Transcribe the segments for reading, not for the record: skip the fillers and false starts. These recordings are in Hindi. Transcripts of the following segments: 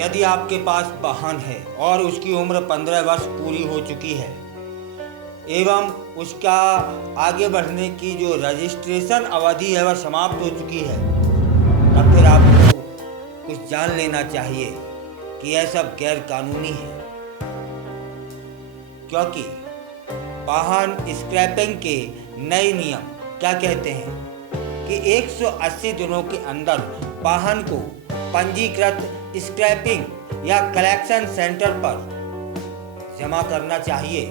यदि आपके पास वाहन है और उसकी उम्र 15 वर्ष पूरी हो चुकी है एवं उसका आगे बढ़ने की जो रजिस्ट्रेशन अवधि है वह समाप्त हो चुकी है, तब फिर आपको कुछ जान लेना चाहिए कि यह सब गैर कानूनी है। क्योंकि वाहन स्क्रैपिंग के नए नियम क्या कहते हैं कि 180 दिनों के अंदर वाहन को पंजीकृत स्क्रैपिंग या कलेक्शन सेंटर पर जमा करना चाहिए।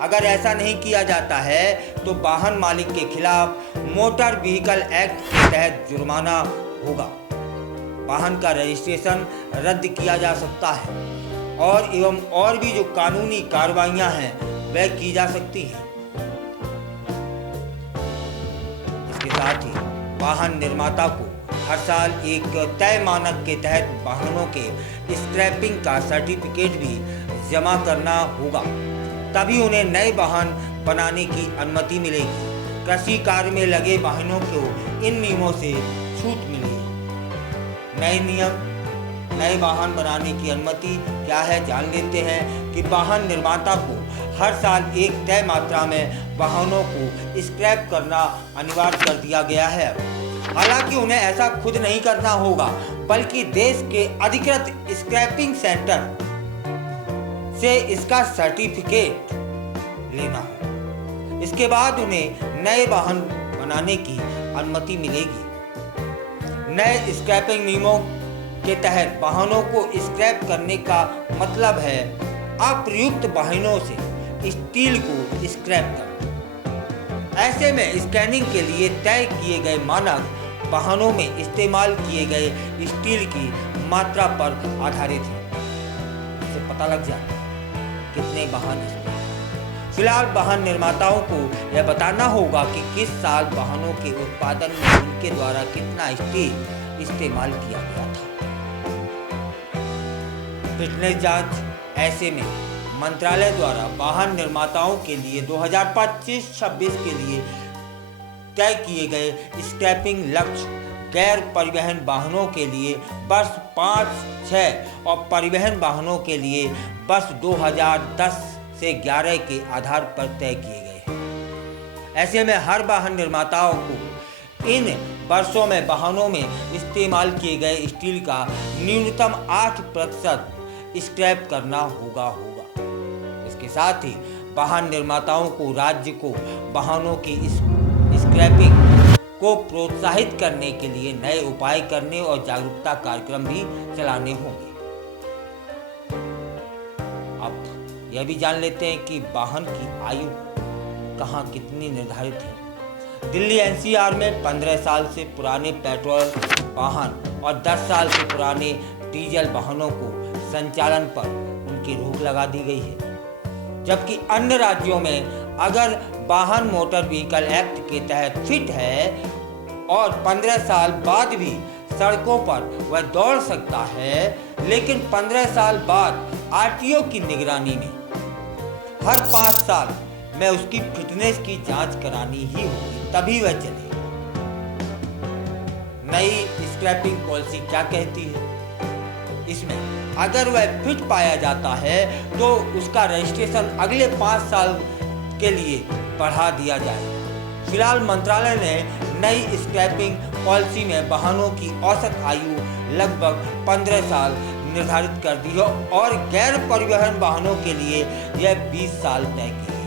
अगर ऐसा नहीं किया जाता है तो वाहन मालिक के खिलाफ मोटर व्हीकल एक्ट के तहत जुर्माना होगा, वाहन का रजिस्ट्रेशन रद्द किया जा सकता है और भी जो कानूनी कार्रवाइयां हैं वह की जा सकती हैं। इसके साथ ही वाहन निर्माता को हर साल एक तय मानक के तहत वाहनों के स्क्रैपिंग का सर्टिफिकेट भी जमा करना होगा, तभी उन्हें नए वाहन बनाने की अनुमति मिलेगी। कृषि कार्य में लगे वाहनों को इन नियमों से छूट मिलेगी। नए नियम नए वाहन बनाने की अनुमति क्या है जान लेते हैं कि वाहन निर्माता को हर साल एक तय मात्रा में वाहनों को स्क्रैप करना अनिवार्य कर दिया गया है। हालांकि उन्हें ऐसा खुद नहीं करना होगा, बल्कि देश के अधिकृत स्क्रैपिंग सेंटर से इसका सर्टिफिकेट लेना होगा। इसके बाद उन्हें नए वाहन बनाने की अनुमति मिलेगी। नए स्क्रैपिंग नियमों के तहत वाहनों को स्क्रैप करने का मतलब है अप्रयुक्त वाहनों से स्टील को स्क्रैप करना। ऐसे में स्कैनिंग के लिए तय किए गए मानक वाहनों में इस्तेमाल किए गए स्टील की मात्रा पर आधारित है। इससे पता लग जाता है कितने वाहन इसमें। फिलहाल वाहन निर्माताओं को यह बताना होगा कि किस साल वाहनों के उत्पादन में उनके द्वारा कितना स्टील इस्तेमाल किया गया था। फिटनेस जांच। ऐसे में मंत्रालय द्वारा वाहन निर्माताओं के लिए 2025-26 के लिए तय किए गए स्क्रैपिंग लक्ष्य गैर परिवहन वाहनों के लिए वर्ष 5-6 और परिवहन वाहनों के लिए वर्ष 2010 से 11 के आधार पर तय किए गए हैं। ऐसे में हर वाहन निर्माताओं को इन वर्षों में वाहनों में इस्तेमाल किए गए स्टील का न्यूनतम 8% स्क्रैप करना होगा। इसके साथ ही वाहन निर्माताओं को राज्य को वाहनों की स्क्रैपिंग को प्रोत्साहित करने के लिए नए उपाय करने और जागरूकता कार्यक्रम भी चलाने होंगे। अब यह भी जान लेते हैं कि वाहन की आयु कहाँ कितनी निर्धारित है। दिल्ली एनसीआर में 15 साल से पुराने पेट्रोल वाहन और 10 साल से पुराने डीजल वाहनों को संचालन पर उनकी रोक लगा दी गई है, जबकि अन्य राज्यों में अगर वाहन मोटर व्हीकल एक्ट के तहत फिट है और 15 साल बाद भी सड़कों पर वह दौड़ सकता है, लेकिन 15 साल बाद आरटीओ की निगरानी में हर 5 साल में उसकी फिटनेस की जांच करानी ही होगी, तभी वह चले। नई स्क्रैपिंग पॉलिसी क्या कहती है? इसमें अगर वह फिट पाया जाता है तो उसका रजिस्ट्रेशन अगले 5 साल के लिए बढ़ा दिया जाएगा। फिलहाल मंत्रालय ने नई स्क्रैपिंग पॉलिसी में वाहनों की औसत आयु लगभग 15 साल निर्धारित कर दी है और गैर परिवहन वाहनों के लिए यह 20 साल तय की है।